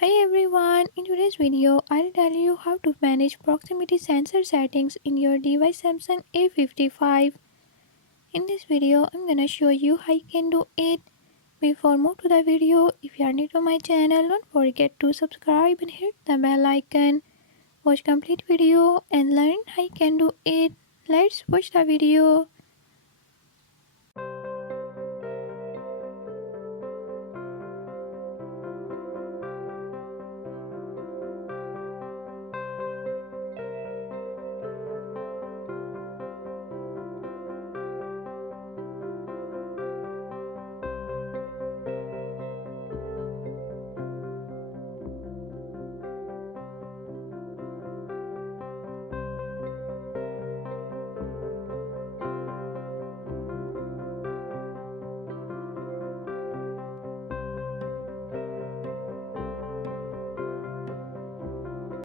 Hi everyone, in today's video I'll tell you how to manage proximity sensor settings in your device Samsung A55. In this video I'm gonna show you how you can do it. Before move to the video, if you are new to my channel, don't forget to subscribe and hit the bell icon. Watch complete video and learn how you can do it. Let's watch the video.